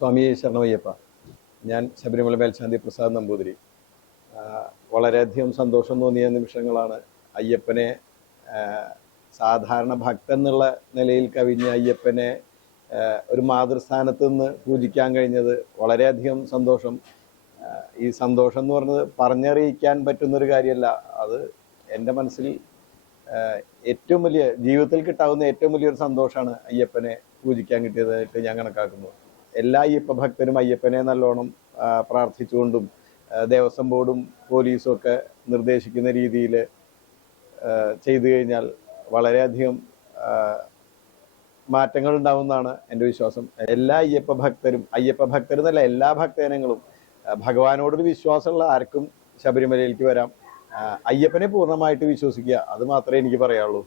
സ്വാമി ശരണമയ്യപ്പ ഞാൻ ശബരിമല മേൽശാന്തി പ്രസാദ് നമ്പൂതിരി. വളരെയധികം സന്തോഷം തോന്നിയ നിമിഷങ്ങളാണ് അയ്യപ്പനെ സാധാരണ ഭക്തൻ എന്നുള്ള നിലയിൽ കവിഞ്ഞ അയ്യപ്പനെ ഒരു മാതൃസ്ഥാനത്ത് നിന്ന് പൂജിക്കാൻ കഴിഞ്ഞത് വളരെയധികം സന്തോഷം. ഈ സന്തോഷം എന്ന് പറഞ്ഞത് പറഞ്ഞറിയിക്കാൻ പറ്റുന്നൊരു കാര്യമല്ല. അത് എന്റെ മനസ്സിൽ ഏറ്റവും വലിയ ജീവിതത്തിൽ കിട്ടാവുന്ന ഏറ്റവും വലിയൊരു സന്തോഷമാണ് അയ്യപ്പനെ പൂജിക്കാൻ കിട്ടിയതായിട്ട് ഞാൻ കണക്കാക്കുന്നു. എല്ലാ അയ്യപ്പ ഭക്തരും അയ്യപ്പനെ നല്ലോണം പ്രാർത്ഥിച്ചുകൊണ്ടും ദേവസ്വം ബോർഡും പോലീസും ഒക്കെ നിർദ്ദേശിക്കുന്ന രീതിയിൽ ചെയ്തു കഴിഞ്ഞാൽ വളരെയധികം മാറ്റങ്ങൾ ഉണ്ടാവുമെന്നാണ് എന്റെ വിശ്വാസം. എല്ലാ അയ്യപ്പ ഭക്തരും അയ്യപ്പ ഭക്തരെന്നല്ല എല്ലാ ഭക്തജനങ്ങളും ഭഗവാനോടൊരു വിശ്വാസമുള്ള ആർക്കും ശബരിമലയിലേക്ക് വരാം. അയ്യപ്പനെ പൂർണമായിട്ട് വിശ്വസിക്കുക അത് മാത്രമേ എനിക്ക് പറയാനുള്ളൂ.